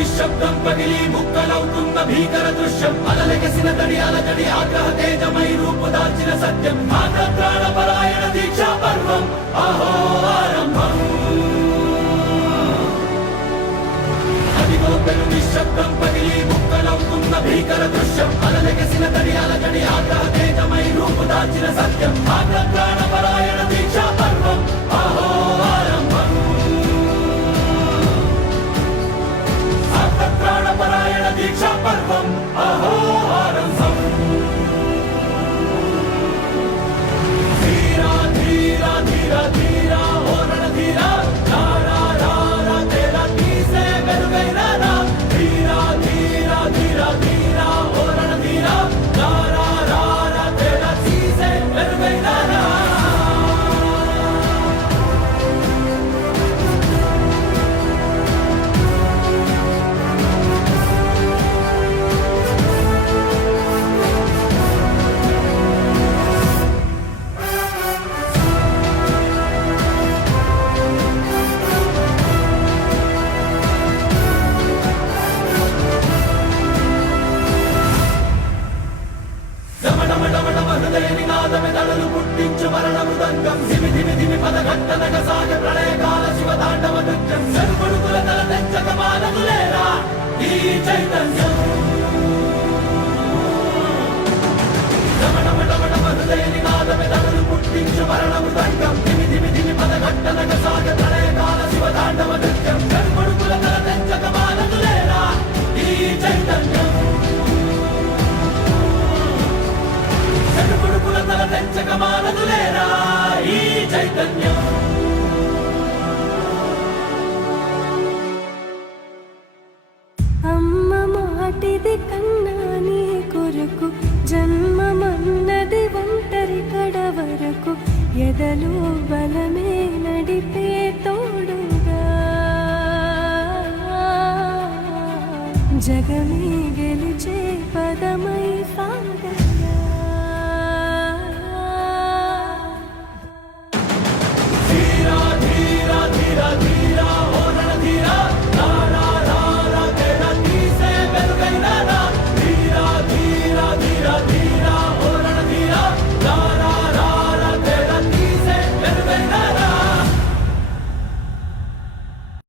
నిశ్శబ్దం పగిలి ముక్కలవుతున్న భీకర దృశ్యం అలలెగసిన తడి అలజడి ఆగ్రహ తేజమై రూపుదాల్చిన సత్యం ప్రాణపరాయణ దీక్షా పర్వం అహో ఆరంభం అదిగో పెను నిశ్శబ్దం పగిలి ముక్కలవుతున్న భీకర దృశ్యం అలలెగసిన తడి అలజడి ఆగ్రహ తేజమై రూపుదాల్చిన సత్యం ప్రాణపరాయణ దీక్షా పర్వం అహో ఆరంభం ప్రాణపరాయణ దీక్షా పర్వం అహో ఆరంభం ధీరా ధీరా ధీరా ధీరా ఓరణ ధీరా రారా రారా తేరా తీసే వెలుగైనా ధీరా ధీరా ధీరా ధీరా ఓరణ ధీరా రారా రారా తేరా తీసే వెలుగైనా నినాదమెదళలు పుట్టించు మరణ మృదంగం ధిమి ధిమి ధిమి పదఘట్టనగ సాగ ప్రళయకాల శివతాండవ నృత్యం సరుకొడుకుల తల తెచ్చక మానదులేరా ఈ చైతన్యం డమడమడమడమ హృదయ నినాదమెదళలు పుట్టించు మరణ మృదంగం ధిమి ధిమి ధిమి పదఘట్టనగ సాగ ప్రళయకాల శివతాండవ నృత్యం సరుకొడుకుల తల తెచ్చక మానదులేరా ఈ చైతన్యం తల తెంచక మానదులేరా ఈ చైతన్యం అమ్మ మాటిది కన్నా నీ కొరకు జన్మమన్నది ఒంటరి కడ వరకు ఎదలు బలమే నడిపే తోడుగా జగమే గెలిచే పదమై